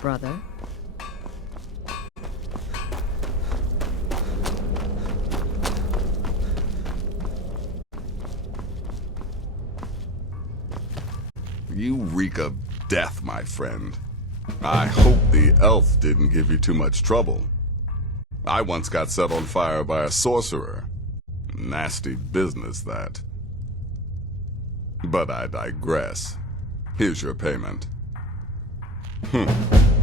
brother. You reek of death, my friend. I hope the elf didn't give you too much trouble. I once got set on fire by a sorcerer. Nasty business, that. But I digress. Here's your payment.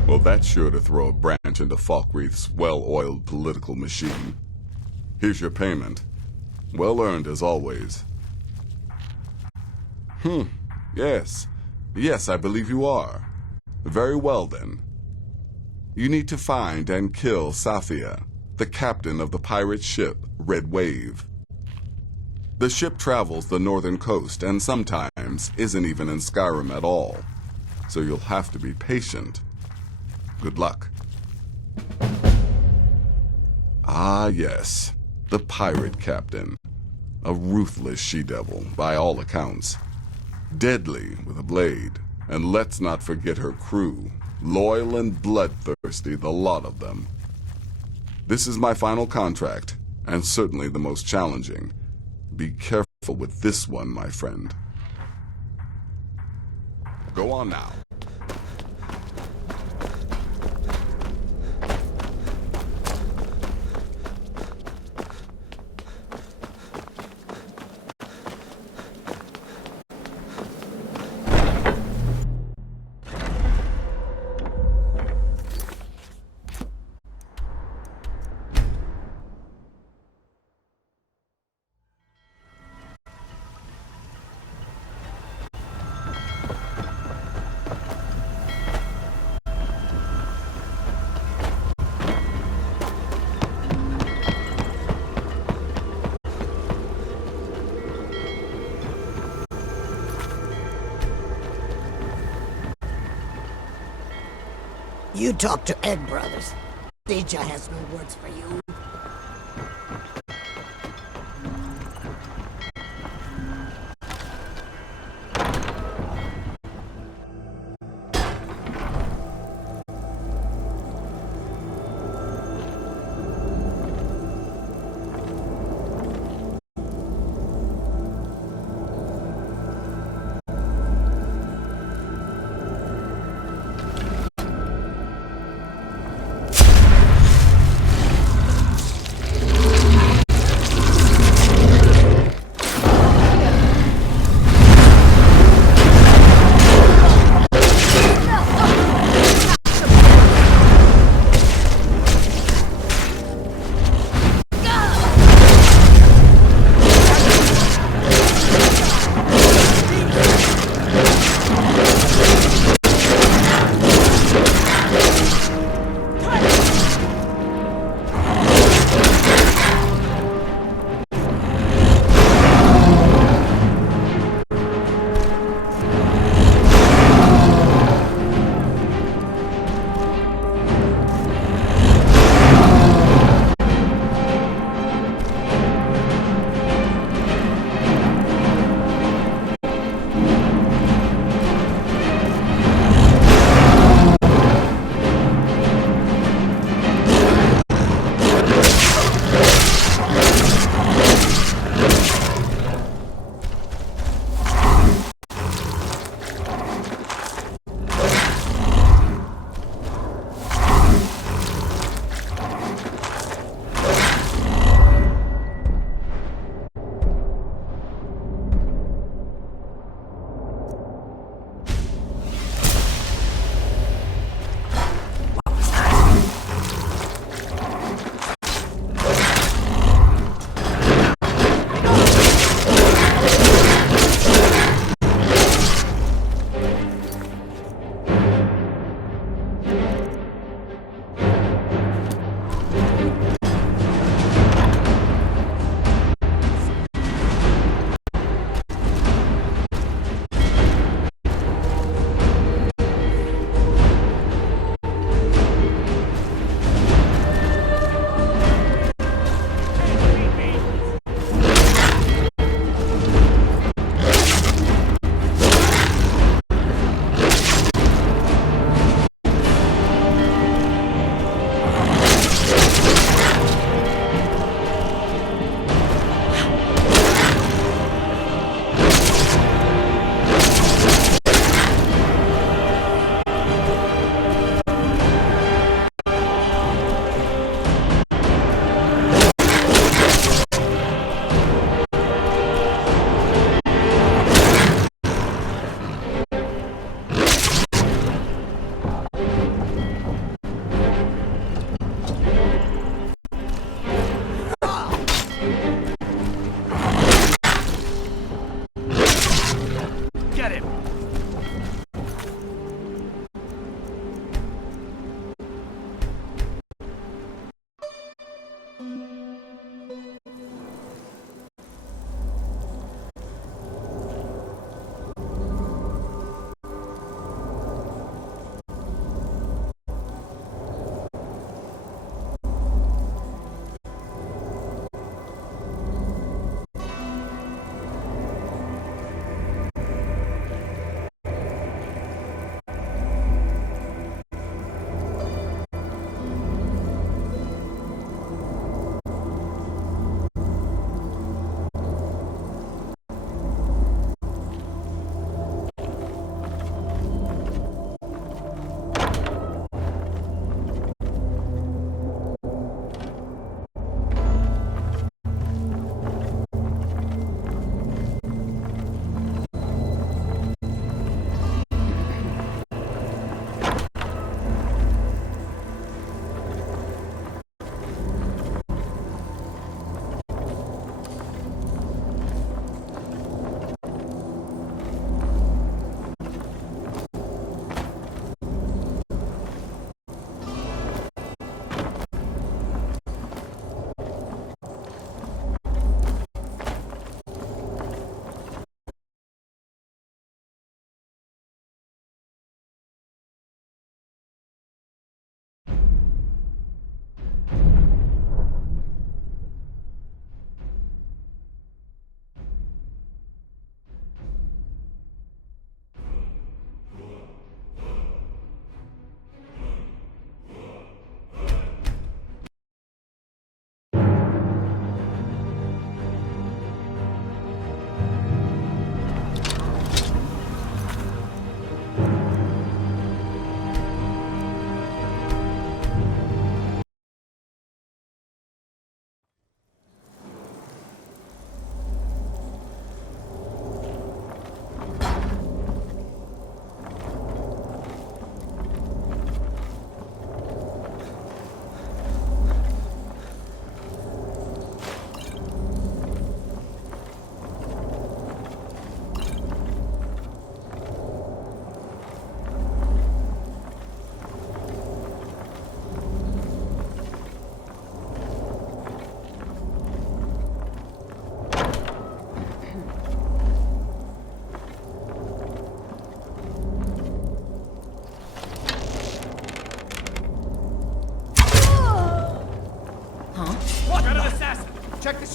Well, that's sure to throw a branch into Falkreath's well-oiled political machine. Here's your payment. Well earned, as always. Yes. Yes, I believe you are. Very well, then. You need to find and kill Safia, the captain of the pirate ship Red Wave. The ship travels the northern coast and sometimes isn't even in Skyrim at all, so you'll have to be patient. Good luck. Ah, yes, the pirate captain. A ruthless she-devil, by all accounts. Deadly with a blade, and let's not forget her crew, loyal and bloodthirsty, the lot of them. This is my final contract, and certainly the most challenging. Be careful with this one, my friend. Go on now. You talk to Ed Brothers. Deja has no words for you.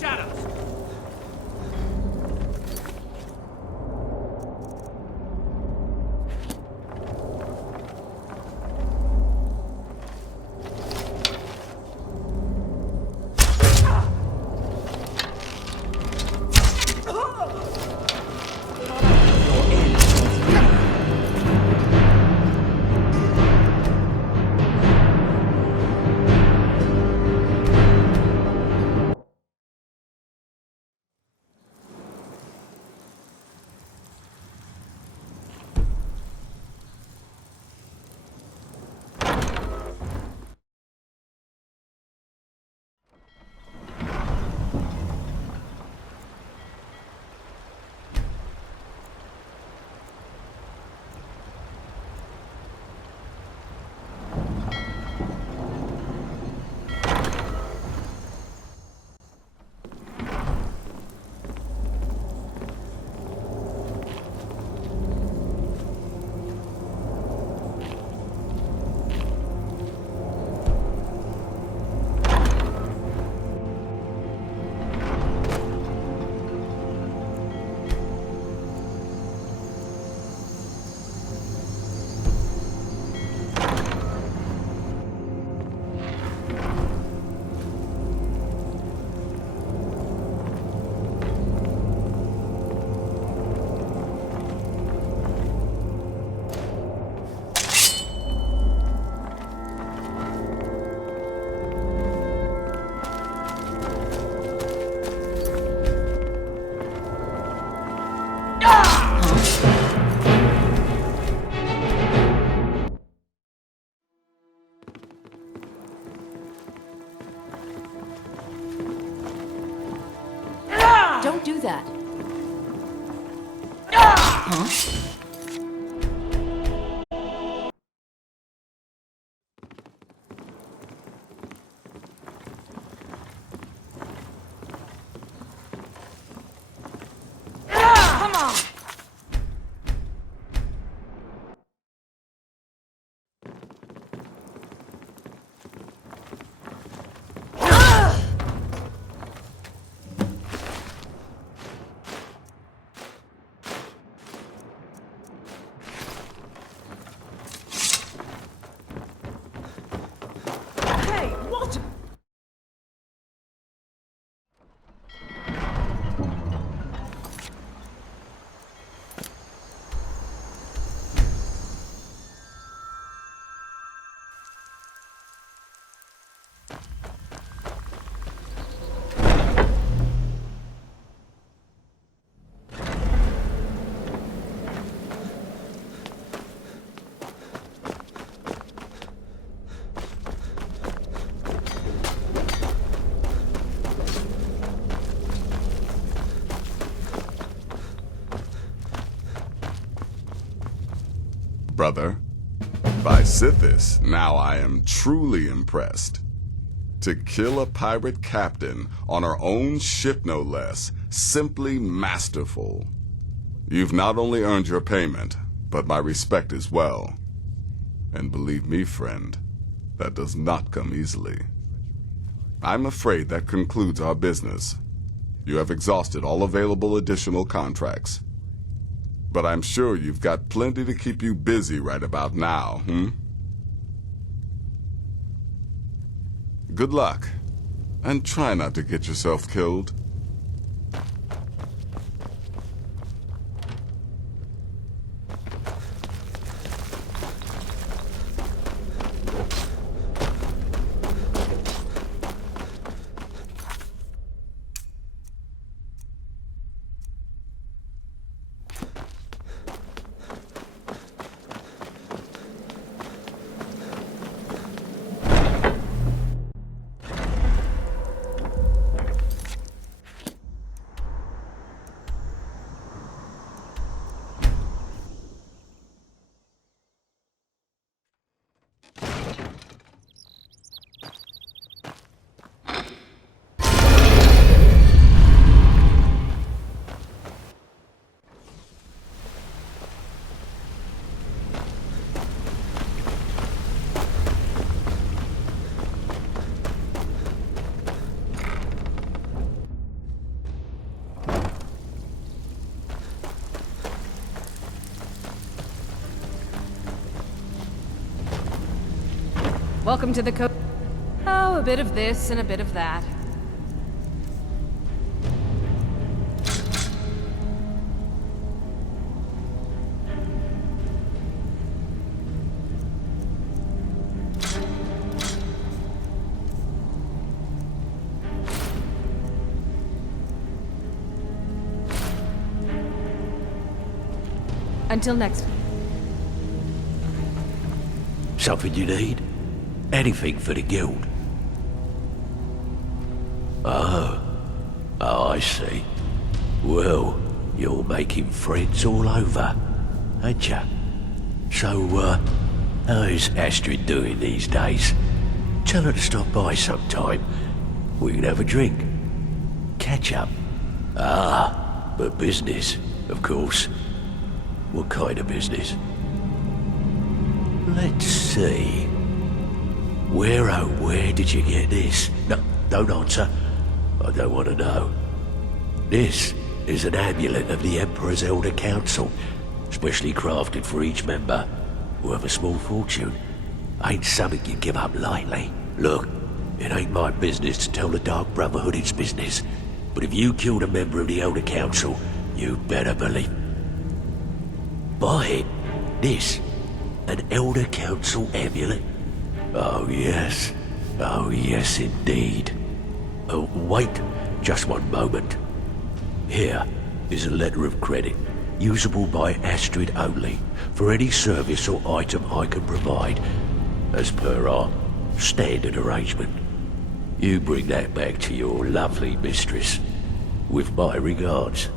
shadows! Don't do that. Come on! Hey, what? Brother, by Sithis, now I am truly impressed. To kill a pirate captain on our own ship, no less, simply masterful. You've not only earned your payment, but my respect as well. And believe me, friend, that does not come easily. I'm afraid that concludes our business. You have exhausted all available additional contracts. But I'm sure you've got plenty to keep you busy right about now, Good luck, and try not to get yourself killed. Welcome to the Oh, a bit of this and a bit of that. Until next. Something you need? Anything for the guild? Oh, I see. Well, you're making friends all over, ain't ya? So, how's Astrid doing these days? Tell her to stop by sometime. We can have a drink. Catch up. Ah, but business, of course. What kind of business? Let's see. Where did you get this? No, don't answer. I don't want to know. This is an amulet of the Emperor's Elder Council, specially crafted for each member, worth a small fortune. Ain't something you give up lightly. Look, it ain't my business to tell the Dark Brotherhood its business, but if you killed a member of the Elder Council, you'd better believe. Buy it. This. An Elder Council amulet. Oh yes. Oh yes indeed. Oh, wait just one moment. Here is a letter of credit, usable by Astrid only, for any service or item I can provide, as per our standard arrangement. You bring that back to your lovely mistress, with my regards.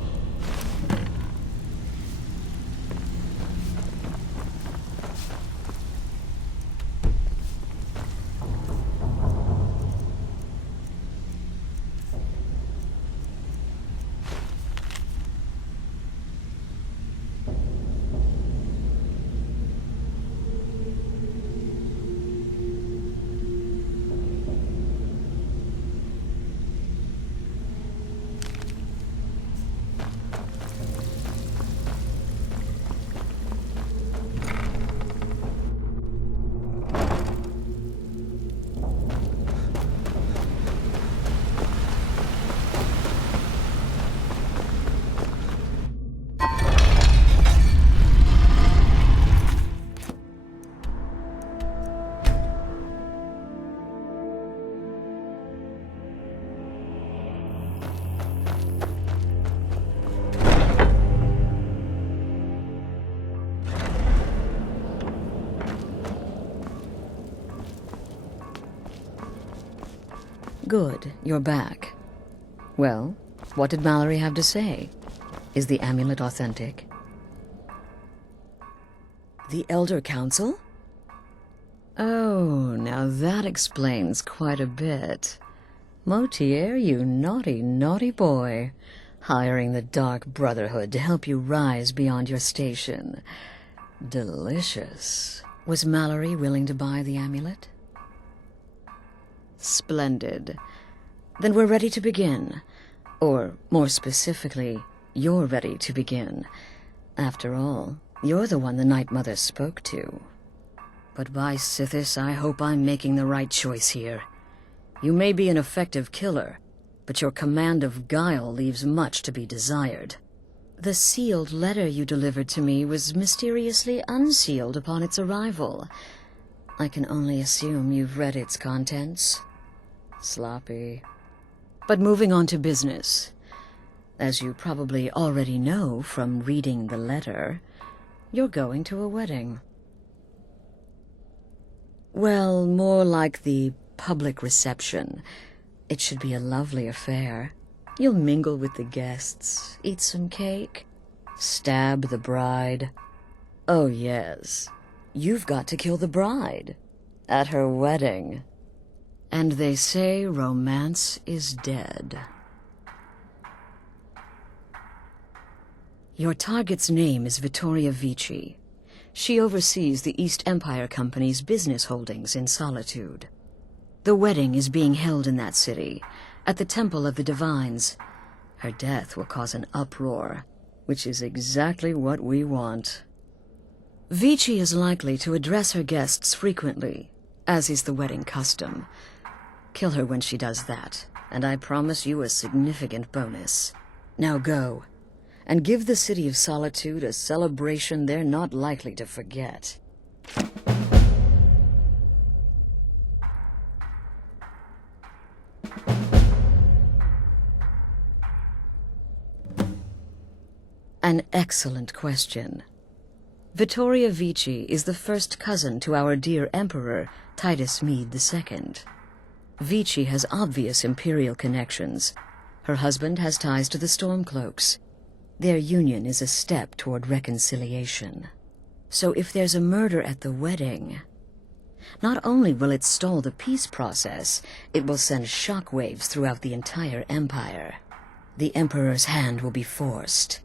Good, you're back. Well, what did Mallory have to say? Is the amulet authentic? The Elder Council? Oh, now that explains quite a bit. Motier, you naughty, naughty boy. Hiring the Dark Brotherhood to help you rise beyond your station. Delicious. Was Mallory willing to buy the amulet? Splendid. Then we're ready to begin. Or, more specifically, you're ready to begin. After all, you're the one the Night Mother spoke to. But by Sithis, I hope I'm making the right choice here. You may be an effective killer, but your command of guile leaves much to be desired. The sealed letter you delivered to me was mysteriously unsealed upon its arrival. I can only assume you've read its contents. Sloppy. But moving on to business. As you probably already know from reading the letter, you're going to a wedding. Well, more like the public reception. It should be a lovely affair. You'll mingle with the guests, eat some cake, stab the bride. Oh yes, you've got to kill the bride at her wedding. And they say romance is dead. Your target's name is Vittoria Vici. She oversees the East Empire Company's business holdings in Solitude. The wedding is being held in that city, at the Temple of the Divines. Her death will cause an uproar, which is exactly what we want. Vici is likely to address her guests frequently, as is the wedding custom. Kill her when she does that, and I promise you a significant bonus. Now go, and give the City of Solitude a celebration they're not likely to forget. An excellent question. Vittoria Vici is the first cousin to our dear Emperor, Titus Mede II. Vici has obvious imperial connections. Her husband has ties to the Stormcloaks. Their union is a step toward reconciliation. So if there's a murder at the wedding, not only will it stall the peace process, it will send shockwaves throughout the entire empire. The Emperor's hand will be forced.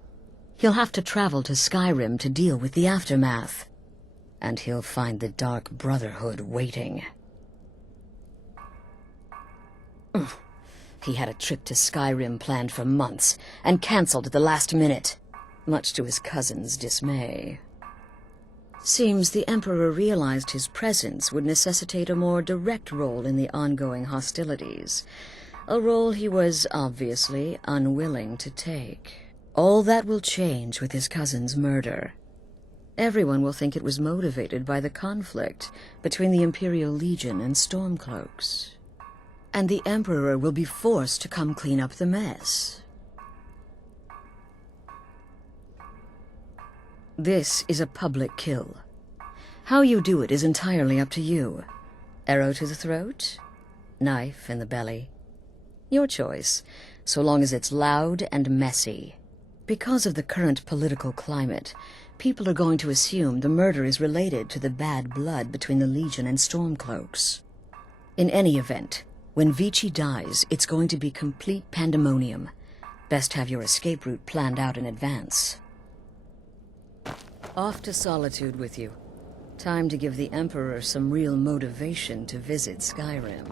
He'll have to travel to Skyrim to deal with the aftermath. And he'll find the Dark Brotherhood waiting. He had a trip to Skyrim planned for months, and cancelled at the last minute, much to his cousin's dismay. Seems the Emperor realized his presence would necessitate a more direct role in the ongoing hostilities, a role he was obviously unwilling to take. All that will change with his cousin's murder. Everyone will think it was motivated by the conflict between the Imperial Legion and Stormcloaks. And the Emperor will be forced to come clean up the mess. This is a public kill. How you do it is entirely up to you. Arrow to the throat? Knife in the belly? Your choice, so long as it's loud and messy. Because of the current political climate, people are going to assume the murder is related to the bad blood between the Legion and Stormcloaks. In any event, when Vici dies, it's going to be complete pandemonium. Best have your escape route planned out in advance. Off to Solitude with you. Time to give the Emperor some real motivation to visit Skyrim.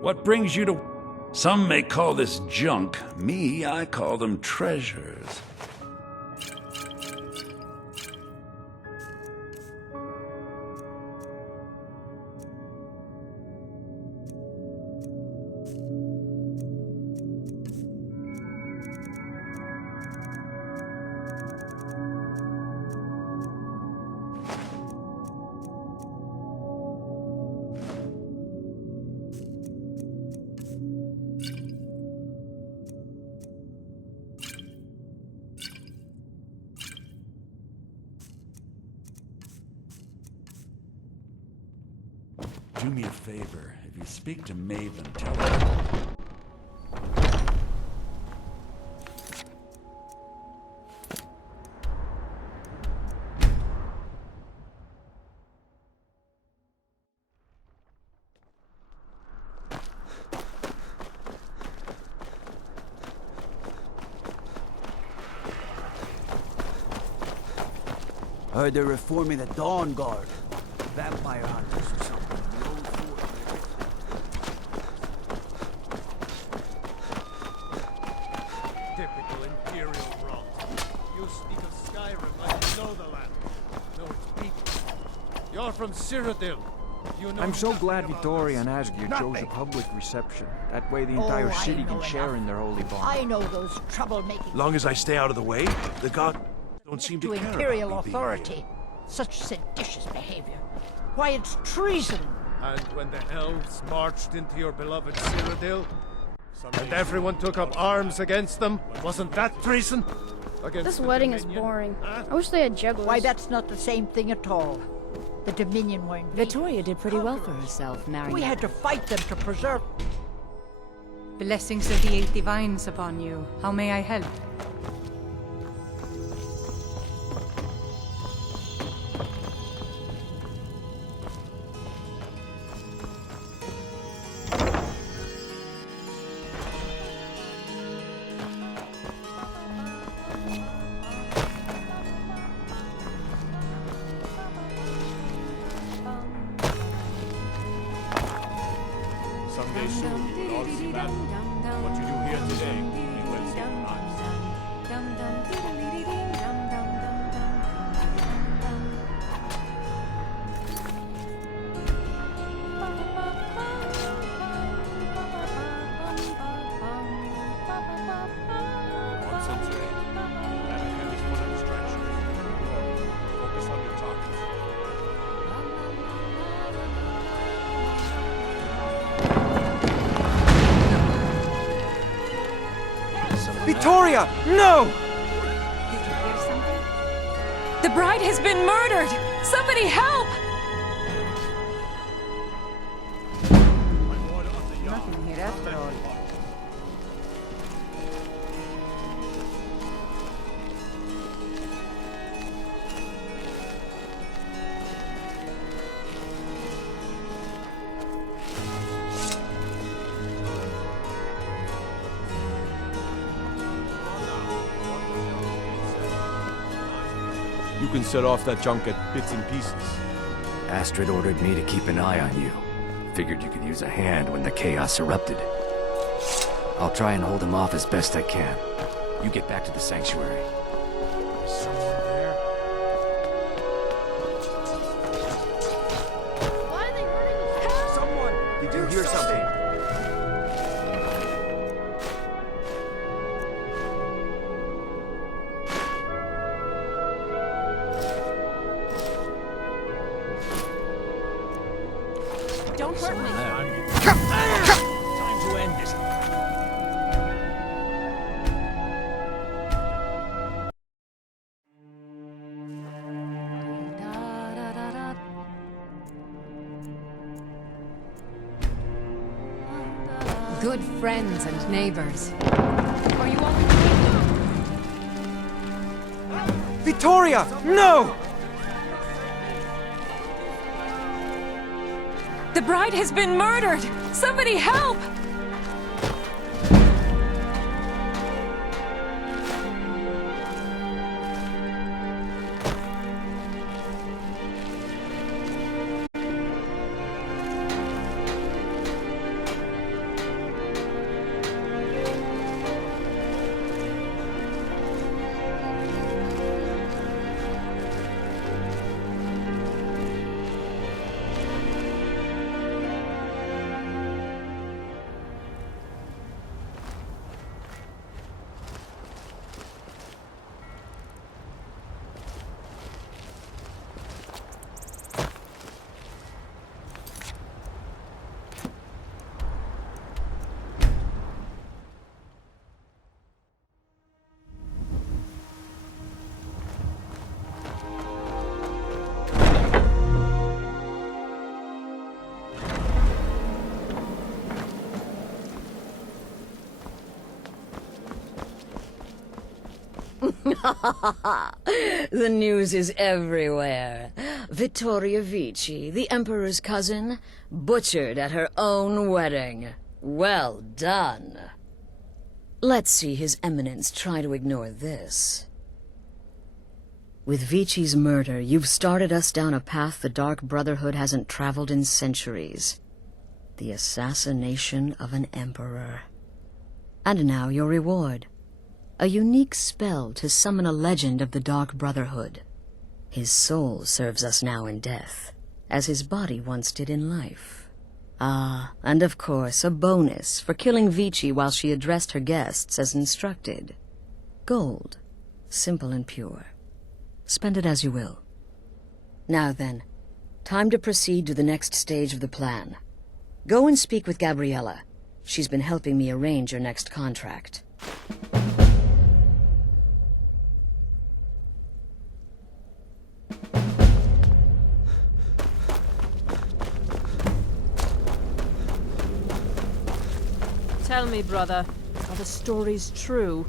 What brings you to... Some may call this junk. Me, I call them treasures. Do me a favor. If you speak to Maven, tell her... Heard they're reforming the Dawn Guard. Vampire hunters or something. Typical Imperial rot. You speak of Skyrim like you know the land. No, it's people. You're from Cyrodiil. You know I'm so nothing glad about Vittoria this. and Asgeir chose a public reception. That way the Oh, entire I city know can share enough. in their holy bond. I know those troublemaking... Long as I stay out of the way, the god don't seem to to care Imperial about me being authority. here. Such seditious behavior. Why, it's treason! And when the elves marched into your beloved Cyrodiil, and everyone took up arms against them, wasn't that treason? Against This the wedding is Dominion? boring. Huh? I wish they had jugglers. Why, that's not the same thing at all. The Dominion were invaders. Vittoria did pretty well for Conquerors. herself, marrying. We had to fight them to preserve... Blessings of the Eight Divines upon you. How may I help? day soon, we'll all see battle. What you do here today may well save your lives. Concentrate. That head is full of distractions. Focus on your targets. Victoria! No! Did you hear something? The bride has been murdered! Somebody help! Nothing here after all. You can set off that junk at bits and pieces. Astrid ordered me to keep an eye on you. Figured you could use a hand when the chaos erupted. I'll try and hold him off as best I can. You get back to the sanctuary. Is someone there? Why are they running? Someone! Did you hear something? Don't hurt me. Time to end this. Good friends and neighbors. Are you all... Victoria! No! The bride has been murdered! Somebody help! The news is everywhere. Vittoria Vici, the Emperor's cousin, butchered at her own wedding. Well done. Let's see His Eminence try to ignore this. With Vici's murder, you've started us down a path the Dark Brotherhood hasn't traveled in centuries. The assassination of an emperor. And now your reward. A unique spell to summon a legend of the Dark Brotherhood. His soul serves us now in death, as his body once did in life. Ah, and of course, a bonus for killing Vici while she addressed her guests as instructed. Gold. Simple and pure. Spend it as you will. Now then, time to proceed to the next stage of the plan. Go and speak with Gabriella. She's been helping me arrange your next contract. Tell me, brother, are the stories true?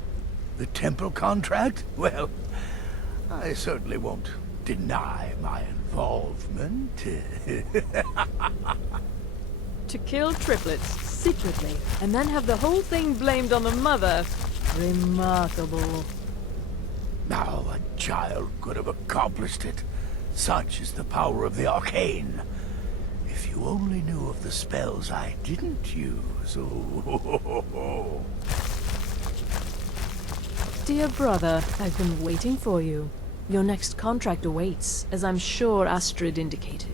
The temple contract? Well, I certainly won't deny my involvement. To kill triplets secretly, and then have the whole thing blamed on the mother. Remarkable. Now a child could have accomplished it. Such is the power of the arcane. If you you only knew of the spells I didn't use. Oh. Dear brother, I've been waiting for you. Your next contract awaits, as I'm sure Astrid indicated.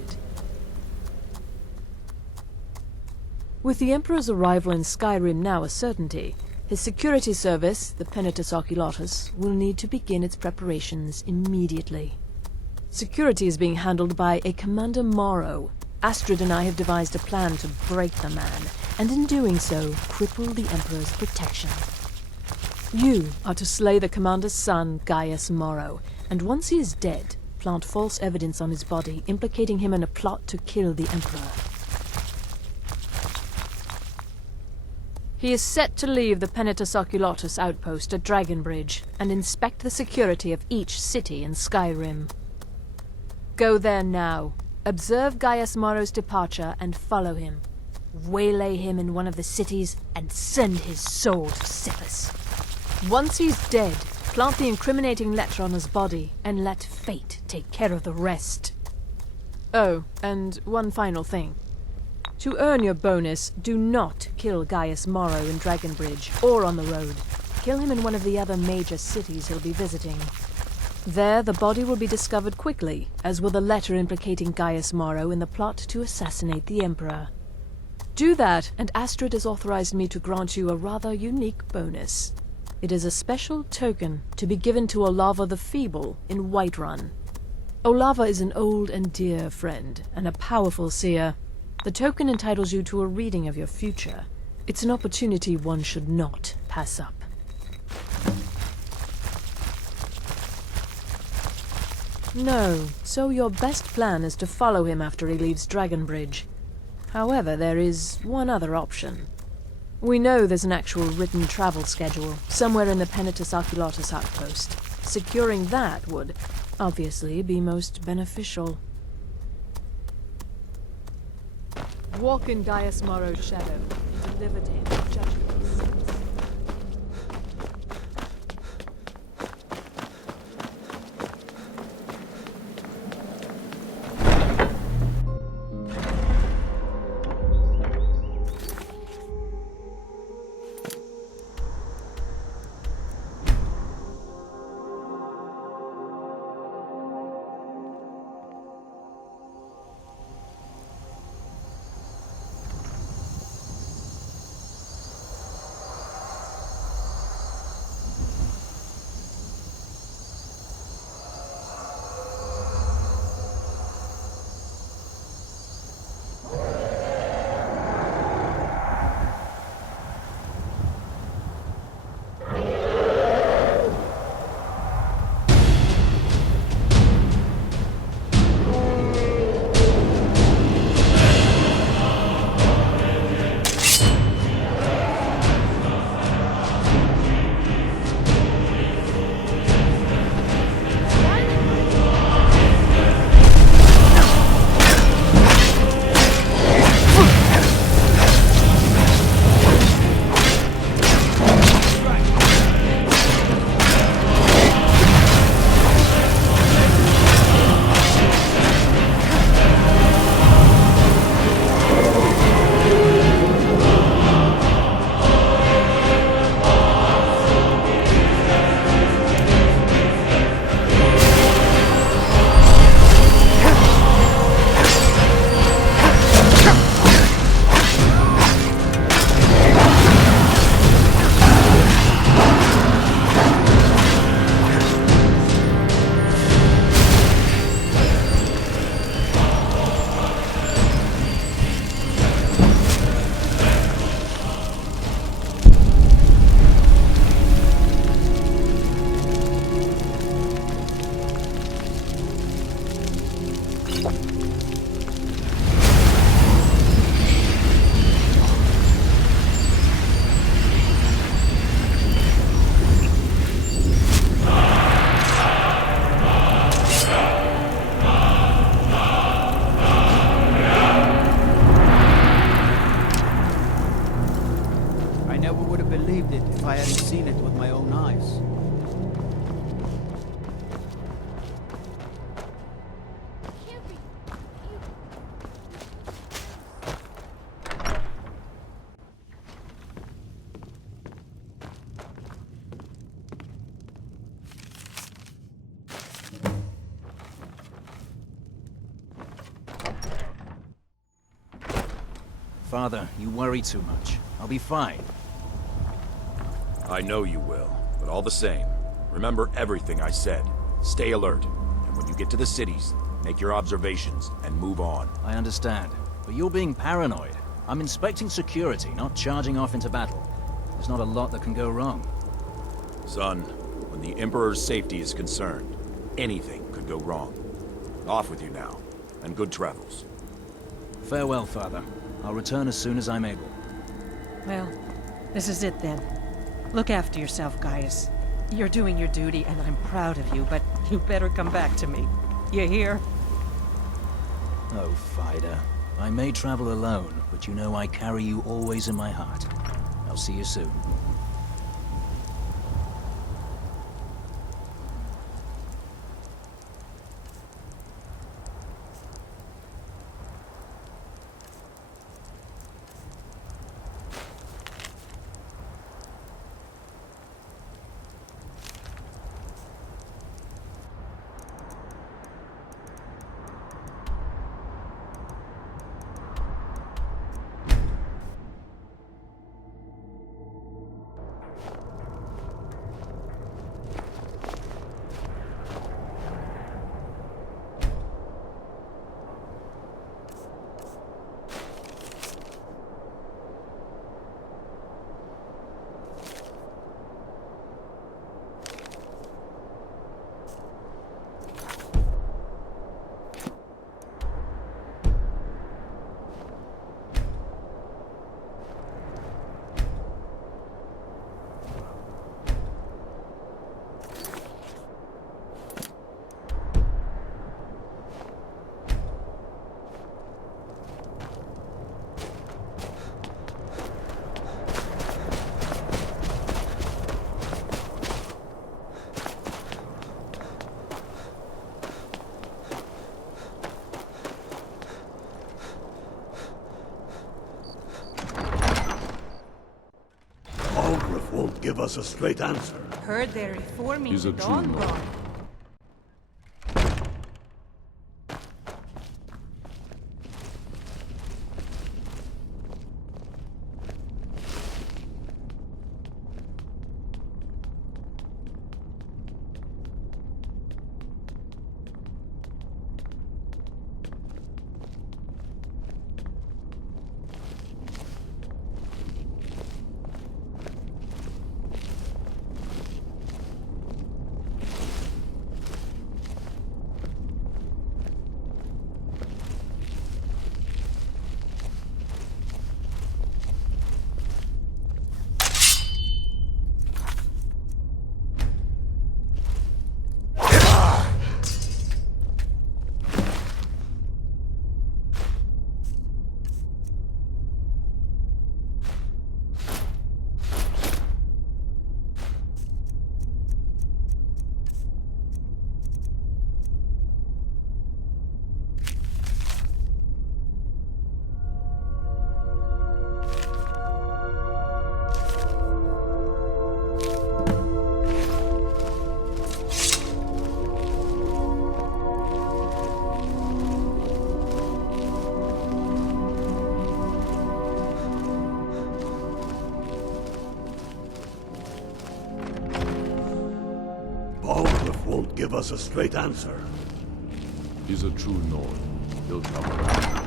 With the Emperor's arrival in Skyrim now a certainty, his security service, the Penitus Oculatus, will need to begin its preparations immediately. Security is being handled by a Commander Morrow. Astrid and I have devised a plan to break the man, and in doing so, cripple the Emperor's protection. You are to slay the Commander's son, Gaius Morrow, and once he is dead, plant false evidence on his body, implicating him in a plot to kill the Emperor. He is set to leave the Penitus Oculatus outpost at Dragonbridge and inspect the security of each city in Skyrim. Go there now, observe Gaius Morrow's departure and follow him. Waylay him in one of the cities and send his soul to Siphus. Once he's dead, plant the incriminating letter on his body and let fate take care of the rest. Oh, and one final thing. To earn your bonus, do not kill Gaius Morrow in Dragonbridge or on the road. Kill him in one of the other major cities he'll be visiting. There, the body will be discovered quickly, as will the letter implicating Gaius Morrow in the plot to assassinate the Emperor. Do that, and Astrid has authorized me to grant you a rather unique bonus. It is a special token to be given to Olava the Feeble in Whiterun. Olava is an old and dear friend, and a powerful seer. The token entitles you to a reading of your future. It's an opportunity one should not pass up. No, so your best plan is to follow him after he leaves Dragonbridge. However, there is one other option. We know there's an actual written travel schedule, somewhere in the Penitus Oculatus outpost. Securing that would, obviously, be most beneficial. Walk in Gaius Morrow's shadow, deliver to him the judgment. Father, you worry too much. I'll be fine. I know you will, but all the same, remember everything I said. Stay alert, and when you get to the cities, make your observations and move on. I understand, but you're being paranoid. I'm inspecting security, not charging off into battle. There's not a lot that can go wrong. Son, when the Emperor's safety is concerned, anything could go wrong. Off with you now, and good travels. Farewell, Father. I'll return as soon as I'm able. Well, this is it then. Look after yourself, Gaius. You're doing your duty, and I'm proud of you, but you better come back to me. You hear? Oh, Fida. I may travel alone, but you know I carry you always in my heart. I'll see you soon. Won't give us a straight answer. Heard they're reforming He's a the true Dawn Lord. Guard. Won't give us a straight answer. He's a true Nord. He'll come around.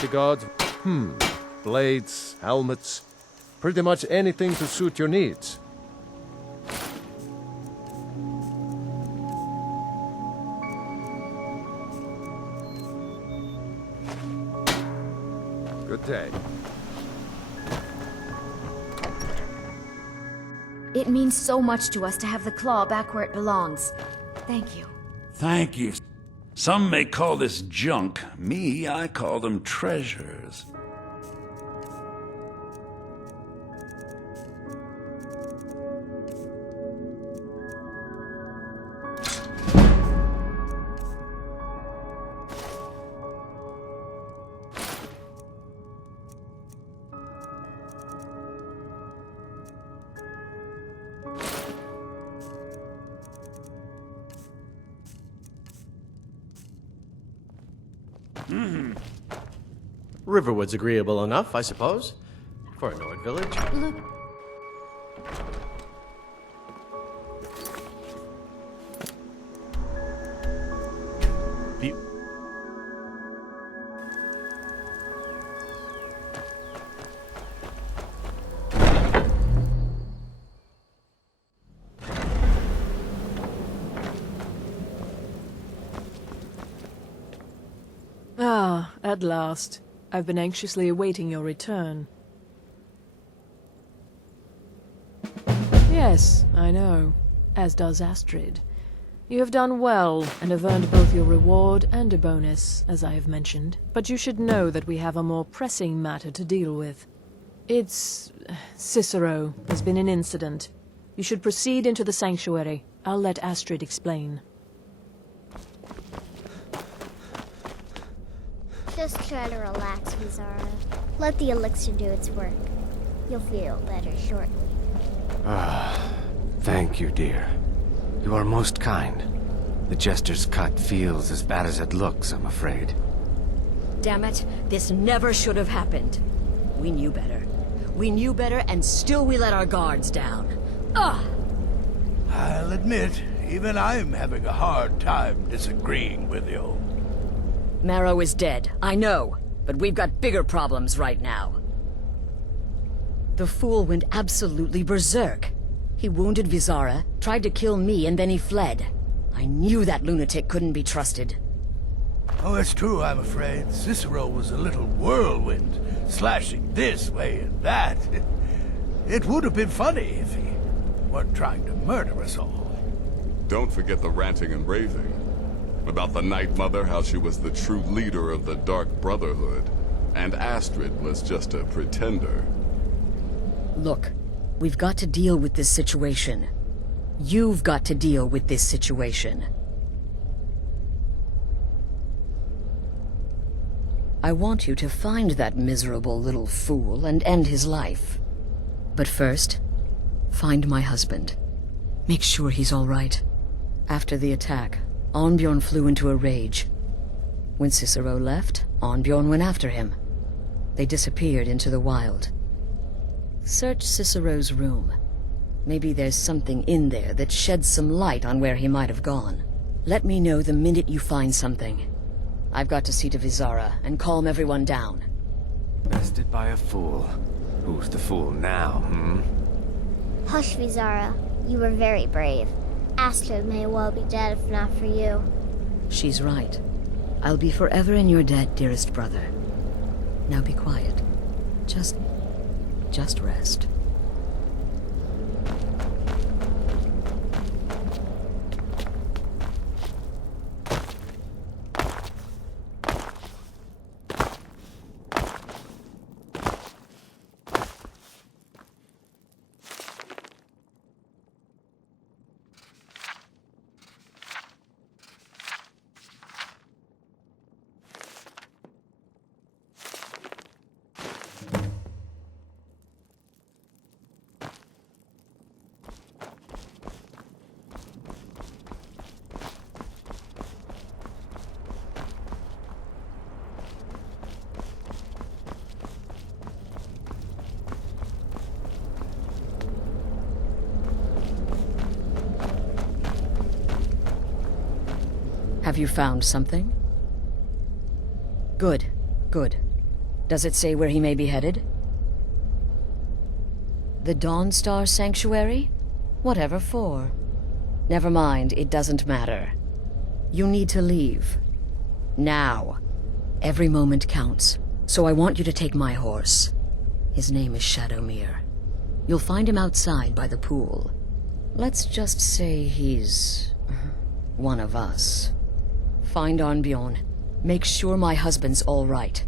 the gods. Blades, helmets, pretty much anything to suit your needs. Good day. It means so much to us to have the claw back where it belongs. Thank you. Thank you. Some may call this junk. Me, I call them treasures. Riverwood's agreeable enough, I suppose, for a Nord village. Look. Ah, at last. I've been anxiously awaiting your return. Yes, I know. As does Astrid. You have done well, and have earned both your reward and a bonus, as I have mentioned. But you should know that we have a more pressing matter to deal with. It's... Cicero. There's been an incident. You should proceed into the sanctuary. I'll let Astrid explain. Just try to relax, Vizara. Let the elixir do its work. You'll feel better shortly. Thank you, dear. You are most kind. The Jester's cut feels as bad as it looks, I'm afraid. Damn it, this never should have happened. We knew better. We knew better, and still we let our guards down. Ugh! I'll admit, even I'm having a hard time disagreeing with you. Marrow is dead, I know, but we've got bigger problems right now. The fool went absolutely berserk. He wounded Vizara, tried to kill me, and then he fled. I knew that lunatic couldn't be trusted. Oh, it's true, I'm afraid. Cicero was a little whirlwind, slashing this way and that. It would have been funny if he weren't trying to murder us all. Don't forget the ranting and raving. About the Night Mother, how she was the true leader of the Dark Brotherhood, and Astrid was just a pretender. Look, we've got to deal with this situation. You've got to deal with this situation. I want you to find that miserable little fool and end his life. But first, find my husband. Make sure he's all right. After the attack, Arnbjorn flew into a rage. When Cicero left, Arnbjorn went after him. They disappeared into the wild. Search Cicero's room. Maybe there's something in there that sheds some light on where he might have gone. Let me know the minute you find something. I've got to see to Vizara and calm everyone down. Bested by a fool. Who's the fool now, Hush, Vizara. You were very brave. Astrid may well be dead if not for you. She's right. I'll be forever in your debt, dearest brother. Now be quiet. Just rest. Have you found something? Good, good. Does it say where he may be headed? The Dawnstar Sanctuary? Whatever for. Never mind, it doesn't matter. You need to leave. Now. Every moment counts, so I want you to take my horse. His name is Shadowmere. You'll find him outside by the pool. Let's just say he's one of us. Find Arnbjorn. Make sure my husband's all right.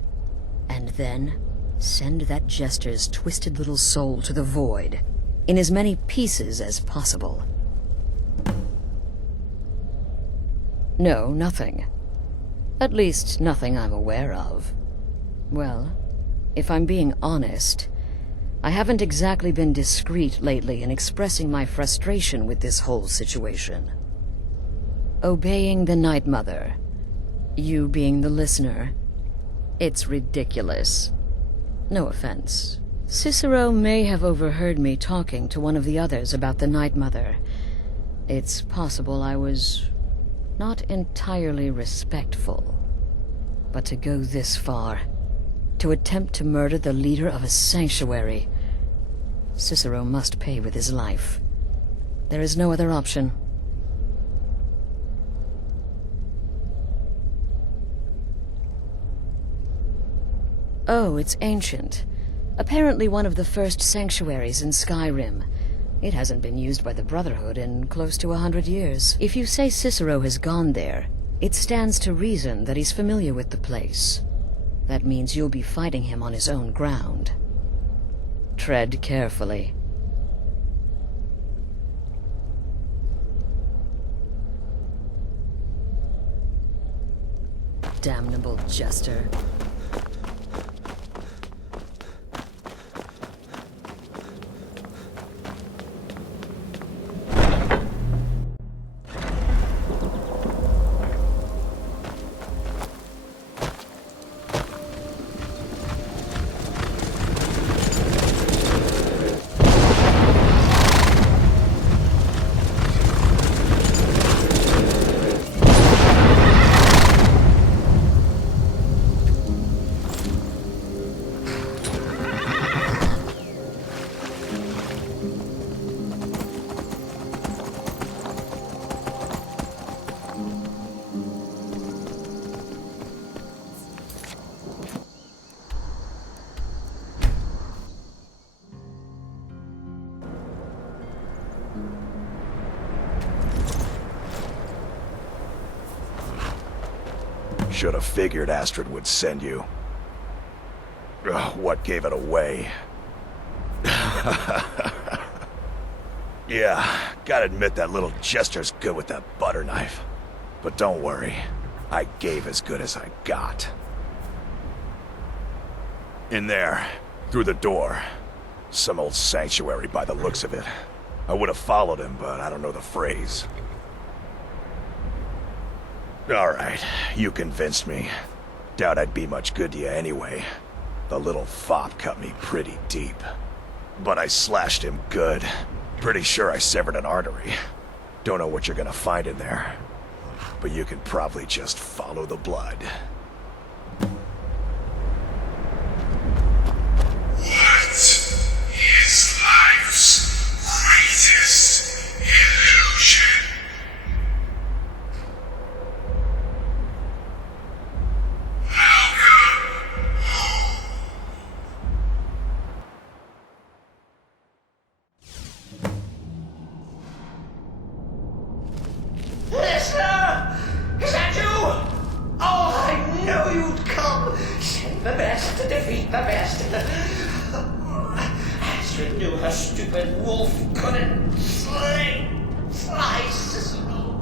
And then send that jester's twisted little soul to the void, in as many pieces as possible. No, nothing. At least, nothing I'm aware of. Well, if I'm being honest, I haven't exactly been discreet lately in expressing my frustration with this whole situation. Obeying the Night Mother, you being the listener, it's ridiculous. No offense. Cicero may have overheard me talking to one of the others about the Night Mother. It's possible I was not entirely respectful. But to go this far, to attempt to murder the leader of a sanctuary, Cicero must pay with his life. There is no other option. Oh, it's ancient. Apparently one of the first sanctuaries in Skyrim. It hasn't been used by the Brotherhood in close to 100 years. If you say Cicero has gone there, it stands to reason that he's familiar with the place. That means you'll be fighting him on his own ground. Tread carefully. Damnable jester. Should have figured Astrid would send you. Ugh, what gave it away? Yeah, gotta admit that little jester's good with that butter knife. But don't worry, I gave as good as I got. In there, through the door. Some old sanctuary by the looks of it. I would have followed him, but I don't know the phrase. Alright, you convinced me. Doubt I'd be much good to you anyway. The little fop cut me pretty deep. But I slashed him good. Pretty sure I severed an artery. Don't know what you're gonna find in there. But you can probably just follow the blood. What is life's greatest illusion? Listener! Is that you? Oh, I knew you'd come! Send the best to defeat the best. Astrid knew her stupid wolf couldn't slice Cicero.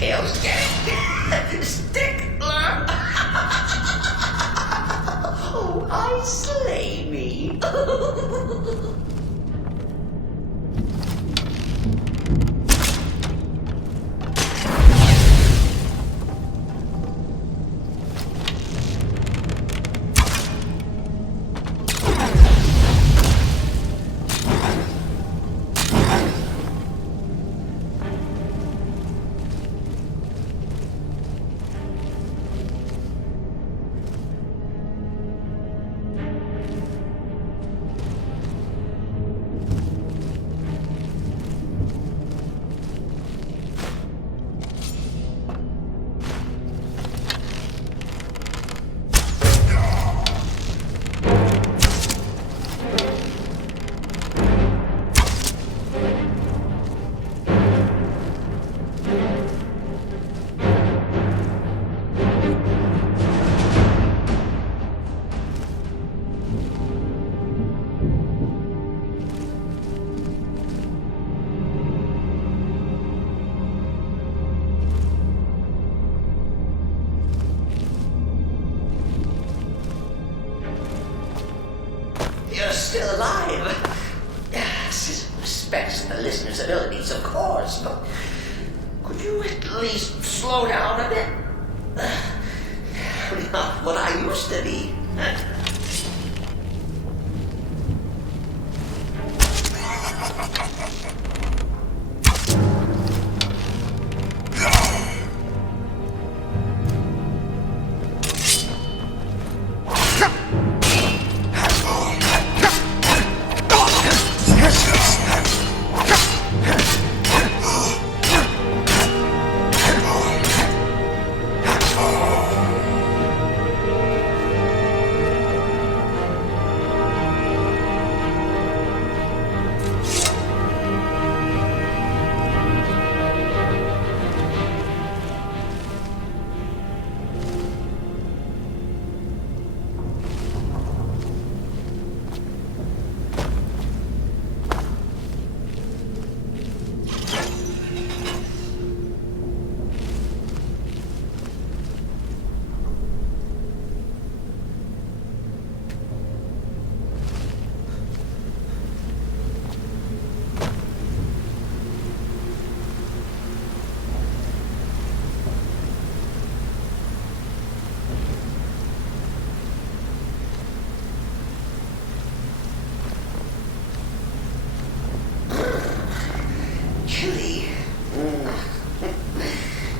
details, gang. Stickler. Oh, I slay me. You're still alive. Citizen respects the listener's abilities, of course, but could you at least slow down a bit? Not what I used to be.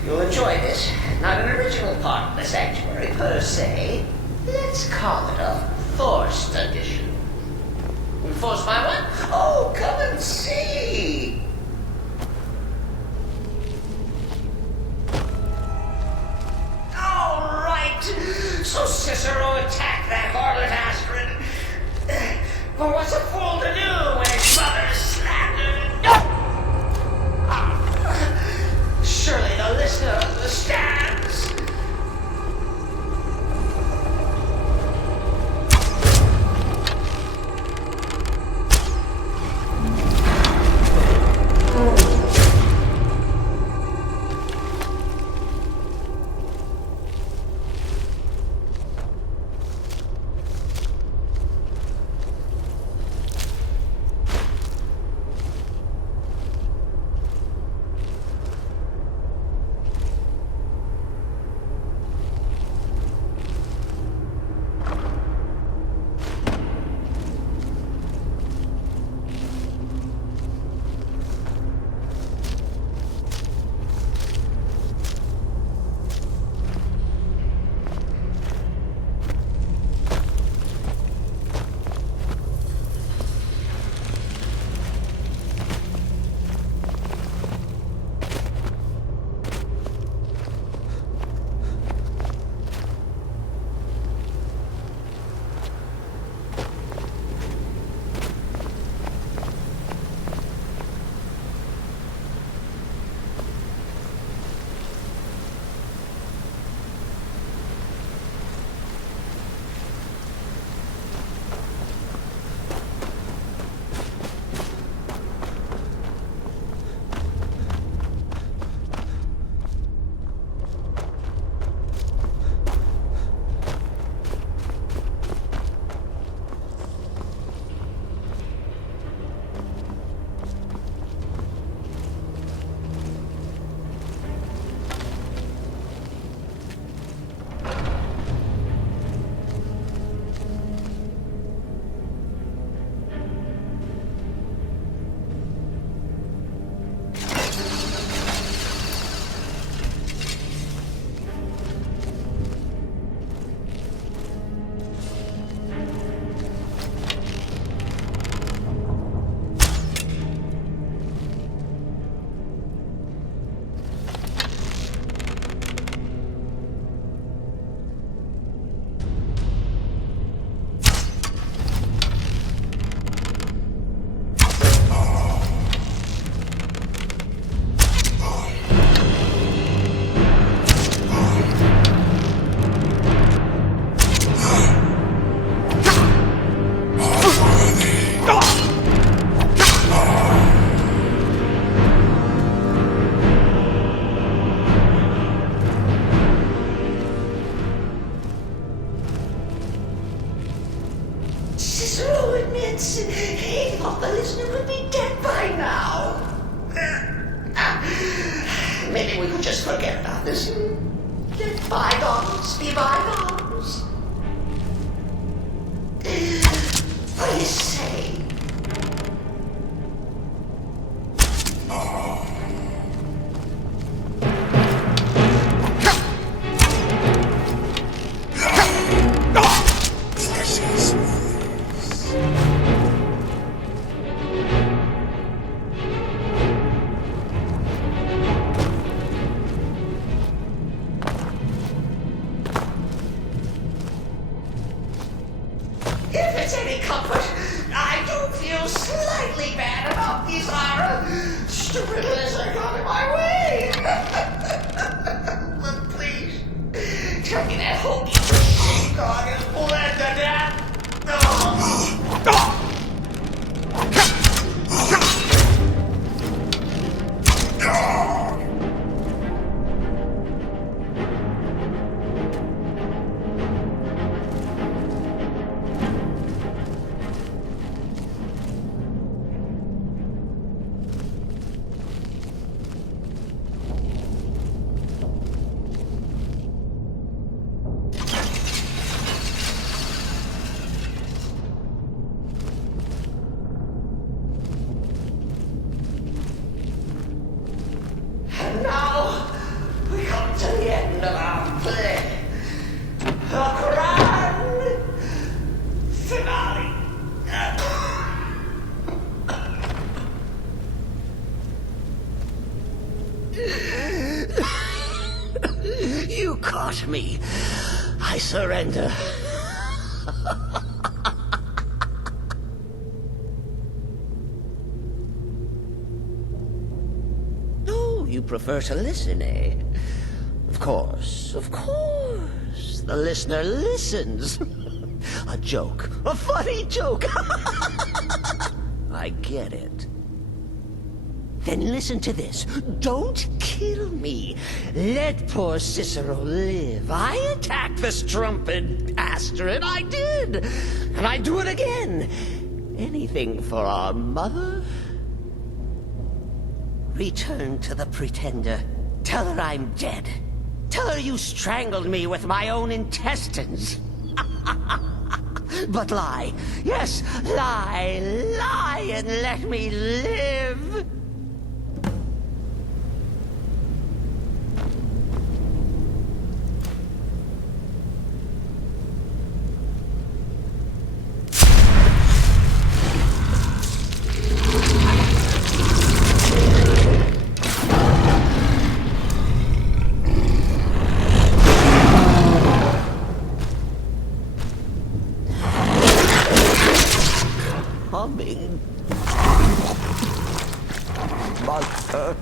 You'll enjoy this. Not an original part of the sanctuary per se. Let's call it a forced addition. Forced by what? Oh, come and see! All right. So Cicero attacked that harlot Astrid. But what's a fool to do when his mother slandered? Surely the listener understands. maybe we could just forget about this. Let bygones be bygones. What do you say? If it's any comfort, I do feel slightly bad about these stupid lizard got in my way. But please, tell me that hokey dog is bled to death. No. And now we come to the end of our play. The grand finale. You caught me. I surrender. You prefer to listen, eh? Of course, of course. The listener listens. A joke. A funny joke. I get it. Then listen to this. Don't kill me. Let poor Cicero live. I attacked the strumpet bastard. I did. And I'd do it again. Anything for our mother. Return to the Pretender. Tell her I'm dead. Tell her you strangled me with my own intestines. But lie. Yes, lie. Lie and let me live. Humming. Mother.